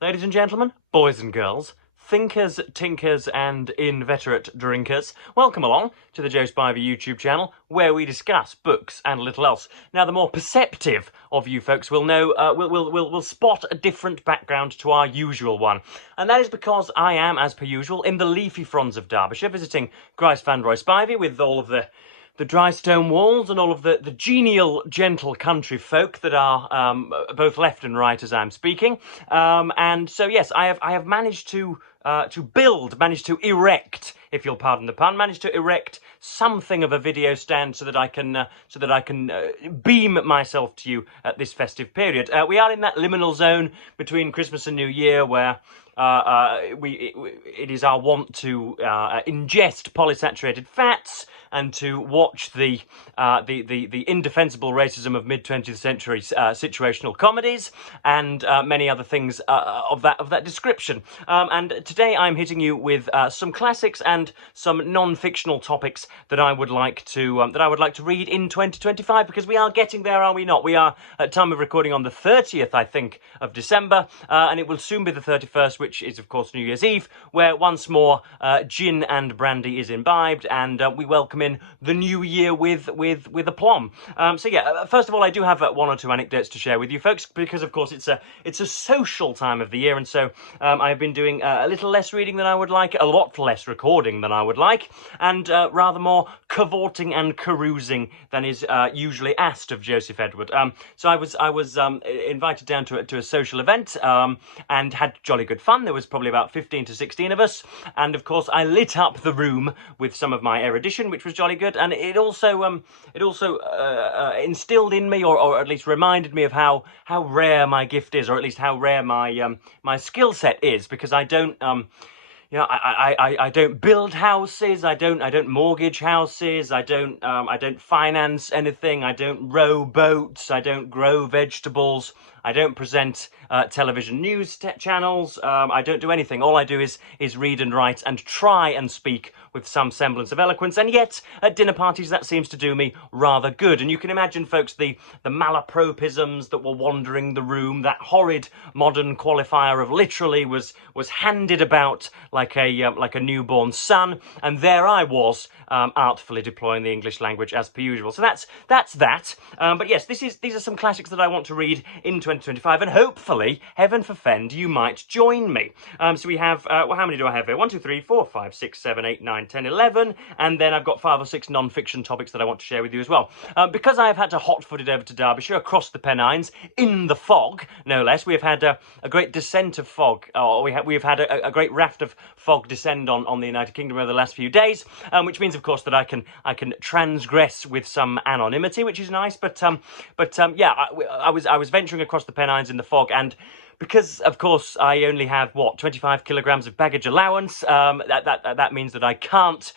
Ladies and gentlemen, boys and girls, thinkers, tinkers, and inveterate drinkers, welcome along to the Joe Spivey YouTube channel, where we discuss books and a little else. Now, the more perceptive of you folks will know, will spot a different background to our usual one, and that is because I am, as per usual, in the leafy fronds of Derbyshire, visiting Grice Van Roy Spivey with all of the dry stone walls and all of the genial, gentle country folk that are both left and right as I'm speaking. And so, yes, I have managed to erect, if you'll pardon the pun, managed to erect something of a video stand so that I can beam myself to you at this festive period. We are in that liminal zone between Christmas and New Year where it is our wont to ingest polysaturated fats and to watch the indefensible racism of mid-20th century situational comedies and many other things of that description. And today I'm hitting you with some classics and some non-fictional topics that I would like to read in 2025, because we are getting there, are we not? We are at time of recording on the 30th, I think, of December, and it will soon be the 31st, which is of course New Year's Eve, where once more gin and brandy is imbibed, and we welcome in the new year with aplomb. So yeah, first of all, I do have one or two anecdotes to share with you folks, because of course it's a social time of the year, and so I've been doing a little less reading than I would like, a lot less recording than I would like, and rather more cavorting and carousing than is usually asked of Joseph Edward. So I was invited down to a social event and had jolly good fun. There was probably about 15 to 16 of us, and of course I lit up the room with some of my erudition, which was jolly good, and it also instilled in me, or at least reminded me of how rare my gift is, or at least how rare my skill set is, because I don't I don't build houses, I don't mortgage houses, I don't finance anything, I don't row boats, I don't grow vegetables, I don't present television news channels, I don't do anything. All I do is read and write and try and speak with some semblance of eloquence, and yet at dinner parties that seems to do me rather good. And you can imagine, folks, the malapropisms that were wandering the room. That horrid modern qualifier of literally was handed about like a newborn son, and there I was, artfully deploying the English language as per usual. So that's that. But yes, these are some classics that I want to read in 2025, and hopefully, heaven forfend, you might join me. So we have, well, how many do I have here? 1, 2, 3, 4, 5, 6, 7, 8, 9, 10, 11, and then I've got 5 or 6 non-fiction topics that I want to share with you as well. Because I have had to hot-foot it over to Derbyshire, across the Pennines, in the fog, no less. We have had a great descent of fog, or we have had a great raft of fog descend on the United Kingdom over the last few days, which means, of course, that I can transgress with some anonymity, which is nice. But yeah, I was venturing across the Pennines in the fog, and because, of course, I only have 25 kilograms of baggage allowance, that means that I can't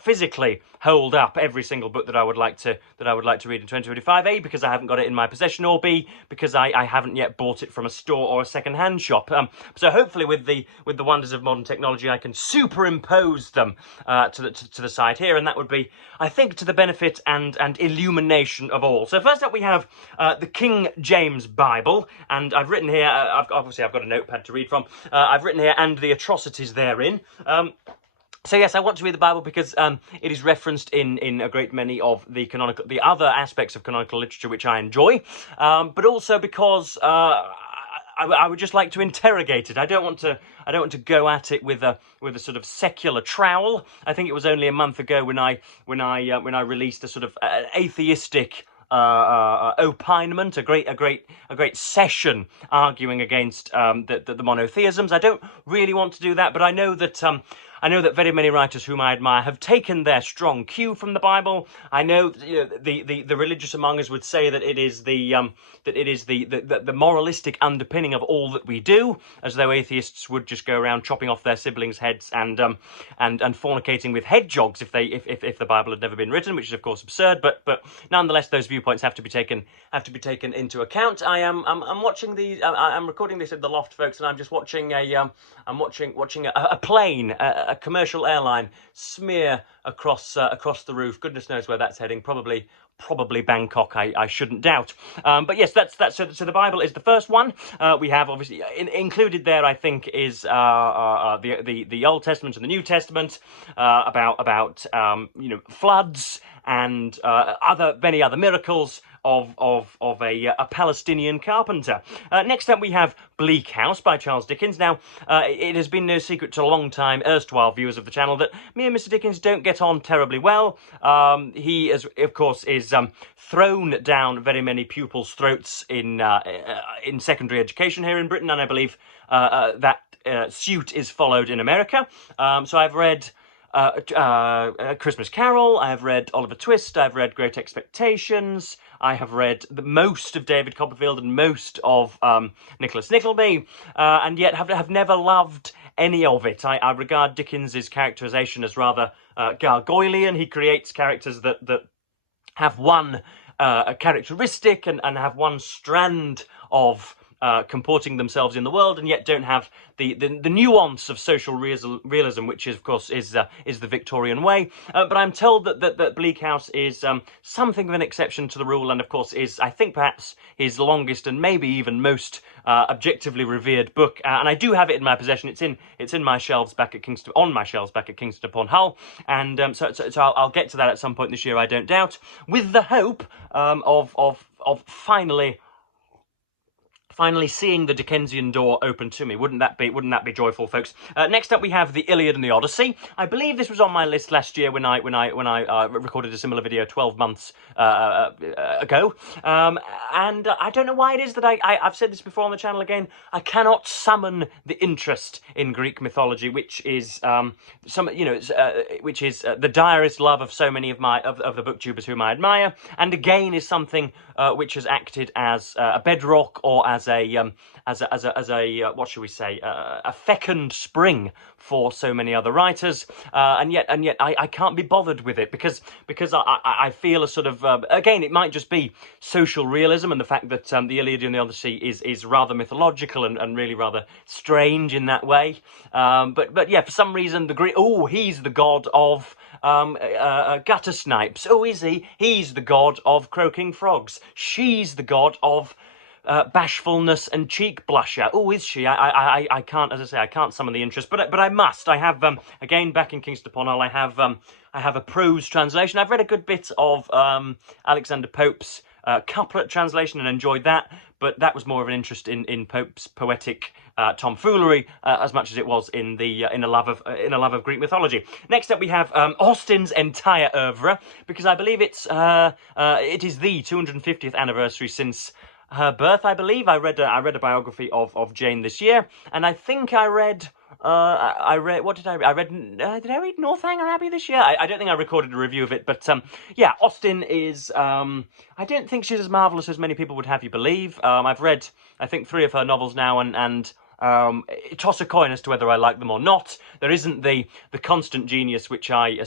physically hold up every single book that I would like to read in 2025. A, because I haven't got it in my possession, or B, because I haven't yet bought it from a store or a second-hand shop. So hopefully, with the wonders of modern technology, I can superimpose them to the side here, and that would be, I think, to the benefit and illumination of all. So first up, we have the King James Bible, and I've written here. I've got a notepad to read from. I've written here, and the atrocities therein. So yes, I want to read the Bible because it is referenced in a great many of the other aspects of canonical literature which I enjoy, but also because I would just like to interrogate it. I don't want to go at it with a sort of secular trowel. I think it was only a month ago when I released a sort of atheistic opinement, a great session arguing against the monotheisms. I don't really want to do that, but I know that very many writers whom I admire have taken their strong cue from the Bible. I know the religious among us would say that it is the moralistic underpinning of all that we do, as though atheists would just go around chopping off their siblings' heads and fornicating with hedgehogs if the Bible had never been written, which is of course absurd. But nonetheless, those viewpoints have to be taken into account. I'm watching I'm recording this at the loft, folks, and I'm just watching a plane, a commercial airline, smear across the roof. Goodness knows where that's heading. Probably probably Bangkok, I shouldn't doubt. But yes, that's so the Bible is the first one. We have obviously included there, I think, is the Old Testament and the New Testament, about floods and many other miracles of a Palestinian carpenter. Next up, we have Bleak House by Charles Dickens. Now, it has been no secret to a long time, erstwhile viewers of the channel, that me and Mr. Dickens don't get on terribly well. He, of course, is thrown down very many pupils' throats in secondary education here in Britain, and I believe that suit is followed in America. So I've read Christmas Carol, I have read Oliver Twist, I've read Great Expectations, I have read most of David Copperfield and most of Nicholas Nickleby, and yet have never loved any of it. I regard Dickens's characterization as rather gargoylean. He creates characters that have one characteristic and have one strand of comporting themselves in the world, and yet don't have the nuance of social realism, which is, of course, is the Victorian way. But I'm told that Bleak House is something of an exception to the rule, and of course is, I think, perhaps his longest and maybe even most objectively revered book. And I do have it in my possession. It's in my shelves back at Kingston, on my shelves back at Kingston upon Hull, and so I'll get to that at some point this year, I don't doubt, with the hope of finally seeing the Dickensian door open to me. Wouldn't that be joyful, folks? Next up, we have the Iliad and the Odyssey. I believe this was on my list last year when I recorded a similar video 12 months ago. And I don't know why it is that I've said this before on the channel again. I cannot summon the interest in Greek mythology, which is the direst love of so many of the booktubers whom I admire, and again is something which has acted as a bedrock or as a what should we say, a fecund spring for so many other writers, and yet I can't be bothered with it because I feel a sort of again, it might just be social realism and the fact that the Iliad and the Odyssey is rather mythological and really rather strange in that way. But yeah, for some reason he's the god of gutter snipes. Oh, is he? He's the god of croaking frogs. She's the god of bashfulness and cheek blusher. Oh, is she? I can't, as I say, I can't summon the interest, but I must. I have again back in Kingston upon Hull. I have a prose translation. I've read a good bit of Alexander Pope's couplet translation and enjoyed that, but that was more of an interest in Pope's poetic tomfoolery as much as it was in a love of Greek mythology. Next up, we have Austen's entire oeuvre, because I believe it is the 250th anniversary since her birth. I believe I read a biography of Jane this year, and I think I read. What did I read? Did I read Northanger Abbey this year? I don't think I recorded a review of it, but yeah, Austen is. I don't think she's as marvellous as many people would have you believe. I've read, I think, 3 of her novels now, and toss a coin as to whether I like them or not. There isn't the constant genius which I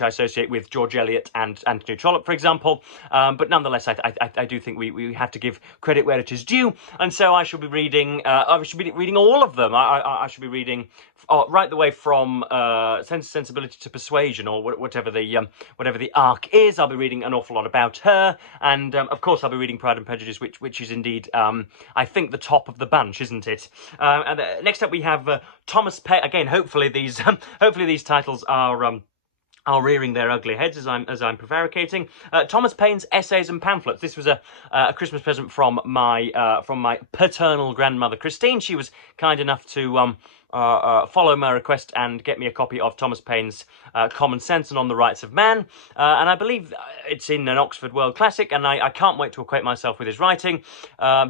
associate with George Eliot and Anthony Trollope, for example. But nonetheless, I do think we have to give credit where it is due, and so I shall be reading. I should be reading all of them. I should be reading right the way from Sensibility to Persuasion, or whatever the arc is. I'll be reading an awful lot about her, and of course I'll be reading Pride and Prejudice, which is indeed I think the top of the bunch, isn't it? And next up we have Thomas Payne. Again, hopefully these titles are rearing their ugly heads as I'm prevaricating. Thomas Payne's Essays and Pamphlets. This was a Christmas present from my paternal grandmother Christine. She was kind enough to follow my request and get me a copy of Thomas Payne's Common Sense and On the Rights of Man, and I believe it's in an Oxford World Classic, and I can't wait to acquaint myself with his writing.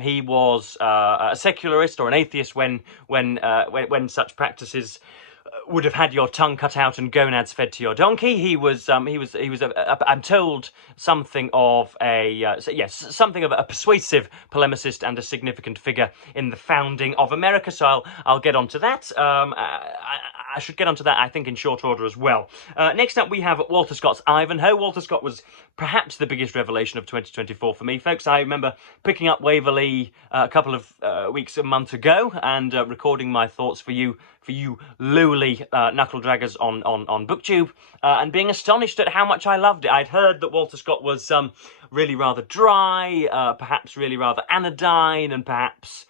He was a secularist or an atheist when such practices would have had your tongue cut out and gonads fed to your donkey. He was I'm told something of a persuasive polemicist and a significant figure in the founding of America. So I'll get onto that. I should get onto that, I think, in short order as well. Next up, we have Walter Scott's Ivanhoe. Walter Scott was perhaps the biggest revelation of 2024 for me, folks. I remember picking up Waverley a couple of weeks, a month ago, and recording my thoughts for you lowly knuckle draggers on BookTube, and being astonished at how much I loved it. I'd heard that Walter Scott was really rather dry, perhaps really rather anodyne, and perhaps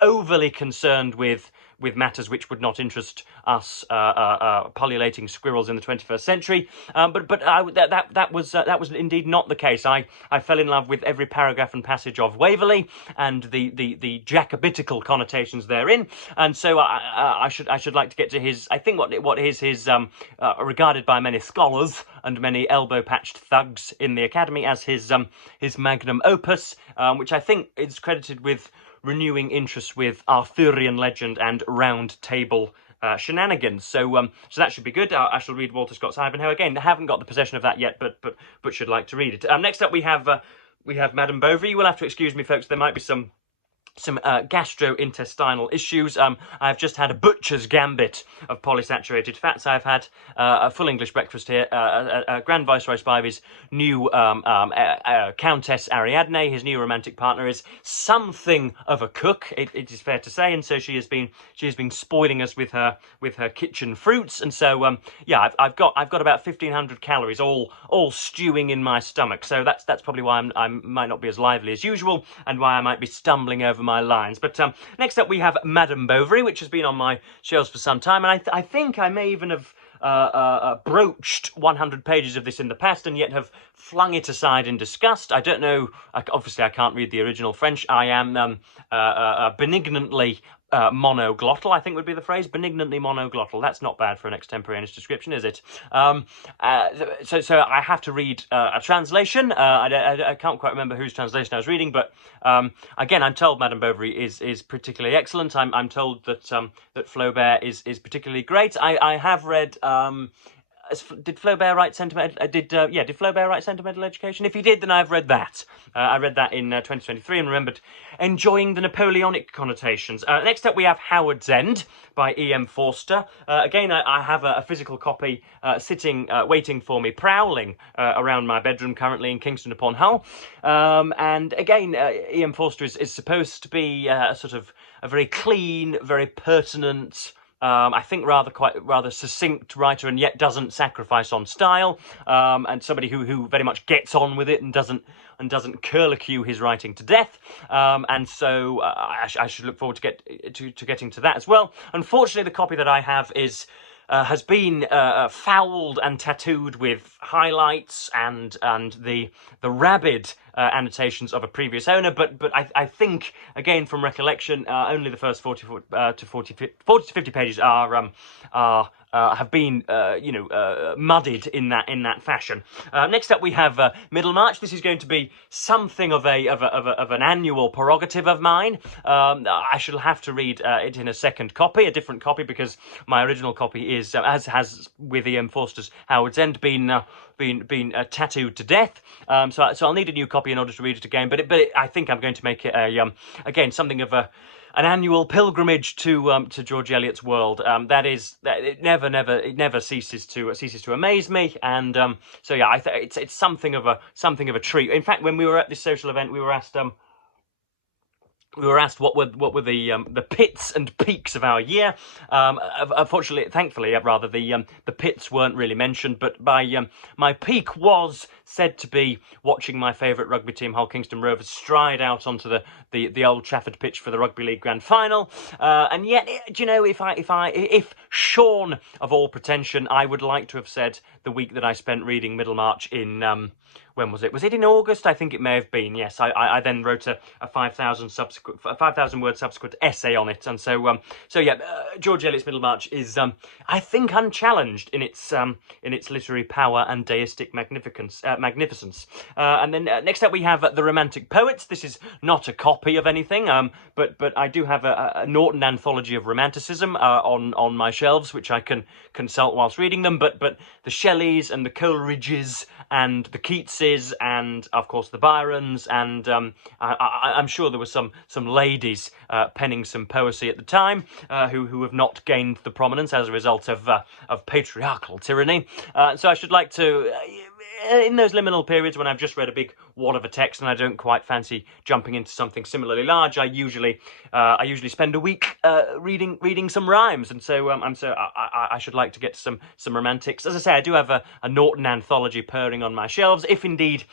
overly concerned with matters which would not interest us pullulating squirrels in the 21st century. But that was indeed not the case. I fell in love with every paragraph and passage of Waverley and the Jacobitical connotations therein. And so I should like to get to his, I think what is his regarded by many scholars and many elbow-patched thugs in the academy as his magnum opus, which I think is credited with renewing interest with Arthurian legend and round table shenanigans. So that should be good. I shall read Walter Scott's Ivanhoe again. I haven't got the possession of that yet, but should like to read it. Next up, we have Madame Bovary. You will have to excuse me, folks. There might be some gastrointestinal issues. I've just had a butcher's gambit of polysaturated fats. I've had a full English breakfast here. Grand Viceroy Spivey's new Countess Ariadne, his new romantic partner, is something of a cook. It is fair to say, and so she has been spoiling us with her kitchen fruits. And so yeah, I've got about 1,500 calories all stewing in my stomach. So that's probably why I might not be as lively as usual, and why I might be stumbling over my lines. But next up we have Madame Bovary, which has been on my shelves for some time, and I think I may even have broached 100 pages of this in the past and yet have flung it aside in disgust. I don't know, obviously I can't read the original French. I am benignantly monoglottal, I think would be the phrase. Benignantly monoglottal. That's not bad for an extemporaneous description, is it? So I have to read a translation. I can't quite remember whose translation I was reading, but again, I'm told Madame Bovary is particularly excellent. I'm told that Flaubert is particularly great. I have read. Did Flaubert write Sentimental? Did Flaubert write Sentimental Education? If he did, then I've read that. I read that in 2023 and remembered enjoying the Napoleonic connotations. Next up, we have Howard's End by E.M. Forster. Again, I have a physical copy sitting, waiting for me, prowling around my bedroom currently in Kingston upon Hull. And again, E.M. Forster is supposed to be a sort of a very clean, very pertinent, I think rather succinct writer, and yet doesn't sacrifice on style, and somebody who very much gets on with it and doesn't curlicue his writing to death. And so I should look forward to getting to that as well. Unfortunately, the copy that I have has been fouled and tattooed with highlights and the rabid annotations of a previous owner, but I think, again from recollection, only the first 40 to 50 pages have been muddied in that fashion. Next up we have Middlemarch. This is going to be something of an annual prerogative of mine. I shall have to read it in a second copy, a different copy, because my original copy is has with E.M. Forster's Howard's End been tattooed to death. So I'll need a new copy in order to read it again. But I think I'm going to make it again something of an annual pilgrimage to George Eliot's world. It never ceases to amaze me. And so yeah, it's something of a treat. In fact, when we were at this social event, we were asked what were the pits and peaks of our year. Thankfully, the pits weren't really mentioned, but my peak was said to be watching my favourite rugby team, Hull Kingston Rovers, stride out onto the Old Trafford pitch for the Rugby League Grand Final. And yet, do you know, if shorn of all pretension, I would like to have said the week that I spent reading Middlemarch in. When was it? Was it in August? I think it may have been. Yes, I then wrote a 5,000 word subsequent essay on it, and so yeah, George Eliot's Middlemarch is I think unchallenged in its literary power and deistic magnificence. And then next up we have The Romantic Poets. This is not a copy of anything, but I do have a Norton anthology of romanticism on my shelves, which I can consult whilst reading them. But the Shelleys and the Coleridges and the Keatses, and of course the Byrons, and I'm sure there were some ladies penning some poesy at the time who have not gained the prominence as a result of patriarchal tyranny. So I should like to. In those liminal periods when I've just read a big wad of a text and I don't quite fancy jumping into something similarly large, I usually spend a week reading some rhymes, and so I should like to get some romantics. As I say, I do have a Norton anthology purring on my shelves. If indeed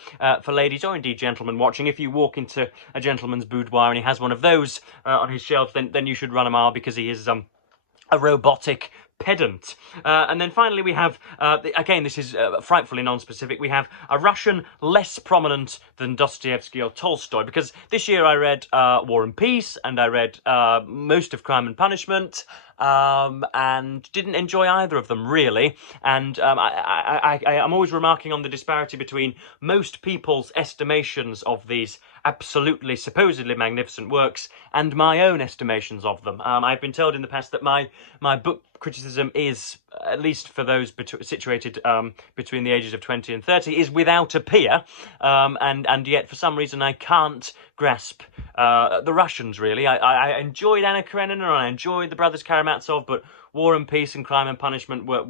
for ladies or indeed gentlemen watching, if you walk into a gentleman's boudoir and he has one of those on his shelf, then you should run a mile, because he is a robotic pedant. And then finally we have, again, this is frightfully non-specific, we have a Russian less prominent than Dostoevsky or Tolstoy, because this year I read War and Peace, and I read most of Crime and Punishment, and didn't enjoy either of them really. And I'm always remarking on the disparity between most people's estimations of these absolutely supposedly magnificent works and my own estimations of them. I've been told in the past that my book criticism is, at least for those situated between the ages of 20 and 30, is without a peer, and yet for some reason I can't grasp the Russians really. I enjoyed Anna Karenina and I enjoyed the Brothers Karamazov, but War and Peace and Crime and Punishment were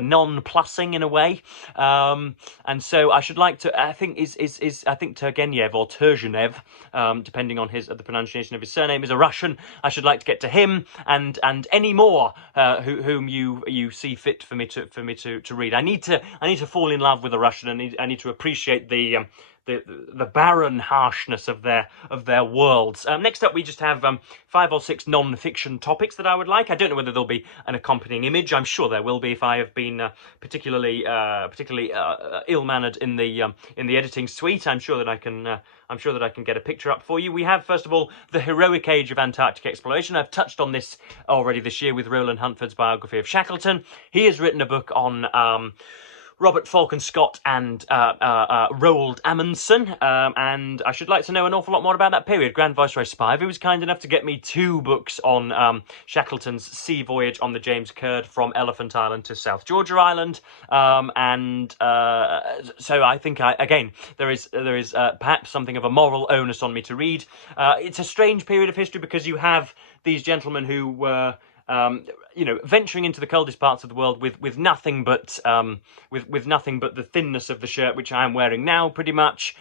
non-plussing in a way, and so I should like to. I think I think Turgenev or Turgenev, depending on the pronunciation of his surname, is a Russian. I should like to get to him and any more whom you see fit for me to read. I need to fall in love with a Russian. I need to appreciate the barren harshness of their worlds. Next up, we just have 5 or 6 non-fiction topics that I would like. I don't know whether there'll be an accompanying image. I'm sure there will be if I have been particularly ill-mannered in the editing suite. I'm sure that I can get a picture up for you. We have, first of all, the heroic age of Antarctic exploration. I've touched on this already this year with Roland Huntford's biography of Shackleton. He has written a book on Robert Falcon Scott and Roald Amundsen, and I should like to know an awful lot more about that period. Grand Viceroy Spivey was kind enough to get me 2 books on Shackleton's sea voyage on the James Caird from Elephant Island to South Georgia Island, and so I think again there is perhaps something of a moral onus on me to read. It's a strange period of history because you have these gentlemen who were venturing into the coldest parts of the world with nothing but with nothing but the thinness of the shirt which I am wearing now, pretty much,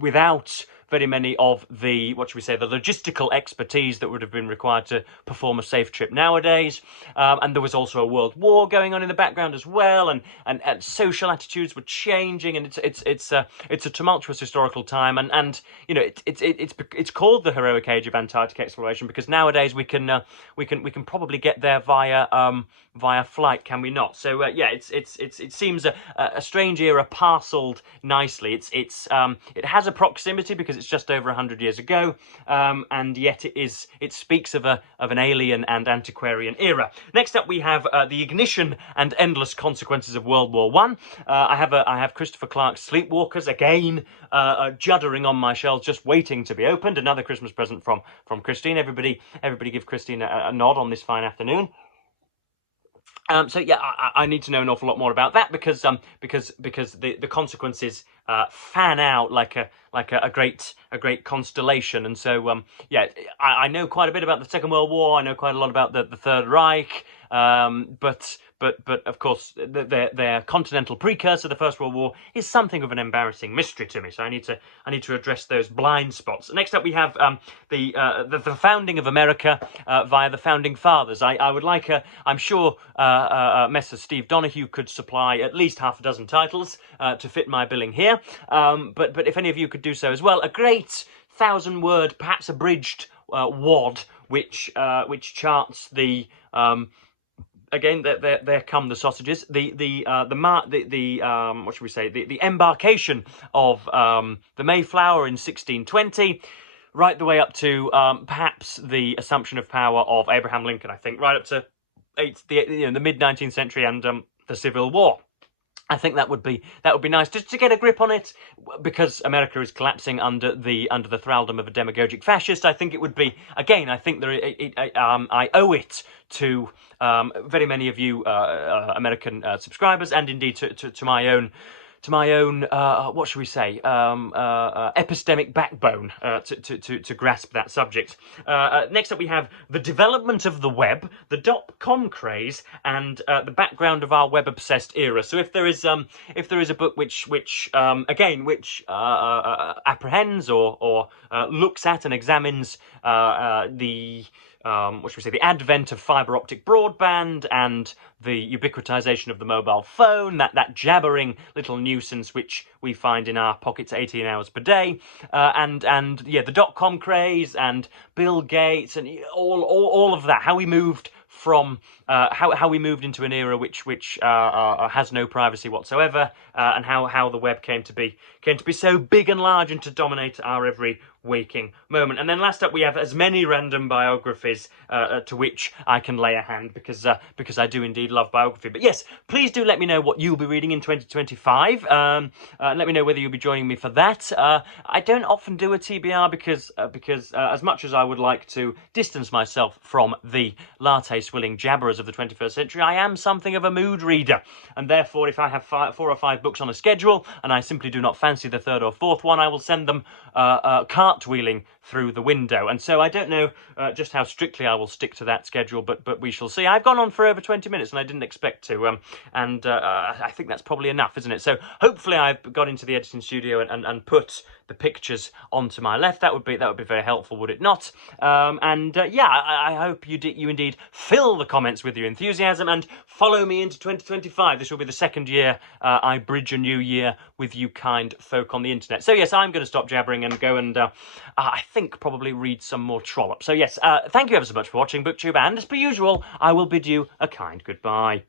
without very many of the, what should we say, the logistical expertise that would have been required to perform a safe trip nowadays. And there was also a world war going on in the background as well, and social attitudes were changing, and it's a tumultuous historical time, and it's called the heroic age of Antarctic exploration because nowadays we can probably get there via flight, can we not? So it seems a strange era parcelled nicely. It has a proximity because it's just over 100 years ago, and yet it speaks of an alien and antiquarian era. Next up, we have the ignition and endless consequences of World War I. I have Christopher Clark's Sleepwalkers, again juddering on my shelves, just waiting to be opened. Another Christmas present from Christine. Everybody give Christine a nod on this fine afternoon. I need to know an awful lot more about that because the consequences fan out like a great constellation, and so I know quite a bit about the Second World War. I know quite a lot about the Third Reich, but of course their continental precursor, the First World War, is something of an embarrassing mystery to me. So I need to address those blind spots. Next up, we have the founding of America via the founding fathers. I would like I'm sure Messer Steve Donoghue could supply at least half a dozen titles to fit my billing here. But if any of you could do so as well, a great 1,000-word, perhaps abridged wad, which charts the again, there come the sausages. The what should we say? The embarkation of the Mayflower in 1620, right the way up to perhaps the assumption of power of Abraham Lincoln. I think right up to the mid 19th century and the Civil War. I think that would be nice just to get a grip on it, because America is collapsing under the thraldom of a demagogic fascist. I think it would be, again, I think I owe it to very many of you American subscribers, and indeed to my own own what should we say epistemic backbone to grasp that subject. Next up we have the development of the web, the dot-com craze, and the background of our web-obsessed era. So if there is a book which apprehends or looks at and examines the what should we say, the advent of fibre optic broadband and the ubiquitization of the mobile phone, that jabbering little nuisance which we find in our pockets 18 hours per day, and the dot-com craze and Bill Gates and all of that, how we moved from how we moved into an era which has no privacy whatsoever, and how the web came to be so big and large and to dominate our every waking moment. And then last up we have as many random biographies to which I can lay a hand, because I do indeed love biography. But yes, please do let me know what you'll be reading in 2025. Let me know whether you'll be joining me for that. I don't often do a TBR because as much as I would like to distance myself from the latte-swilling jabberers of the 21st century, I am something of a mood reader, and therefore if I have 4 or 5 books on a schedule and I simply do not fancy the 3rd or 4th one, I will send them cartwheeling through the window. And so I don't know just how strictly I will stick to that schedule, but we shall see. I've gone on for over 20 minutes and I didn't expect to, and I think that's probably enough, isn't it? So hopefully I've got into the editing studio and put the pictures onto my left. That would be very helpful, would it not? I hope you indeed fill the comments with your enthusiasm and follow me into 2025. This will be the 2nd year I bridge a new year with you kind folk on the internet. So yes, I'm going to stop jabbering and go and I think probably read some more Trollope. So yes, thank you ever so much for watching BookTube, and as per usual, I will bid you a kind goodbye.